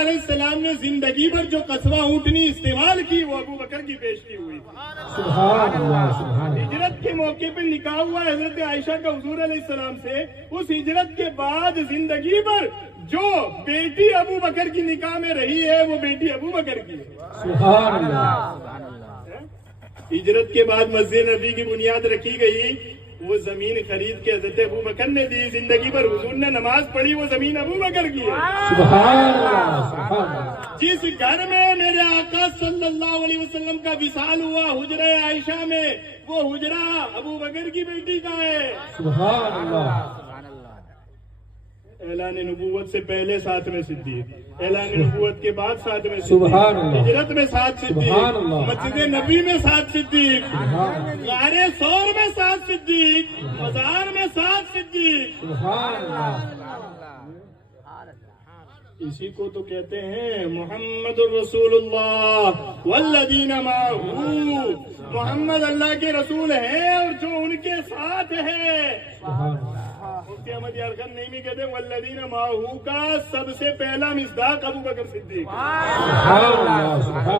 علیہ السلام نے زندگی بھر جو قصبہ اونٹنی استعمال کی وہ ابو بکر کی بیشتی ہوئی. سبحان اللہ سبحان اللہ. ہجرت کے موقع پہ نکاح ہوا حضرت عائشہ کا حضور علیہ السلام سے. اس ہجرت کے بعد زندگی بھر جو بیٹی ابو بکر کی نکاح میں رہی ہے وہ بیٹی ابو بکر کی ہے. سبحان اللہ. ہجرت کے بعد مسجد نبی کی بنیاد رکھی گئی. وہ زمین خرید کے حضرت ابو بکر نے دی. زندگی بھر حضور نے نماز پڑھی وہ زمین ابو بکر کی ہے. سبحان اللہ سبحان اللہ. جس گھر میں میرے آقا صلی اللہ علیہ وسلم کا وصال ہوا حجرہ عائشہ میں وہ حجرہ ابو بکر کی بیٹی کا ہے. سبحان اللہ. اعلان نبوت سے پہلے ساتھ میں صدیق, اعلان نبوت کے بعد ساتھ میں سبحان اللہ. ہجرت میں ساتھ صدیق, سبحان اللہ. مسجد نبی میں ساتھ صدیق, سبحان اللہ. غار ثور میں ساتھ صدیق, مزار میں ساتھ صدیق. سبحان اللہ. اسی کو تو کہتے ہیں محمد الرسول اللہ والذین معہ. محمد اللہ کے رسول ہیں اور جو ان کے ساتھ ہے. سبحان اللہ. مفتی احمد یار خان نہیں کہتے والذین معہ کا سب سے پہلا مصداق ابو بکر صدیق. سبحان اللہ.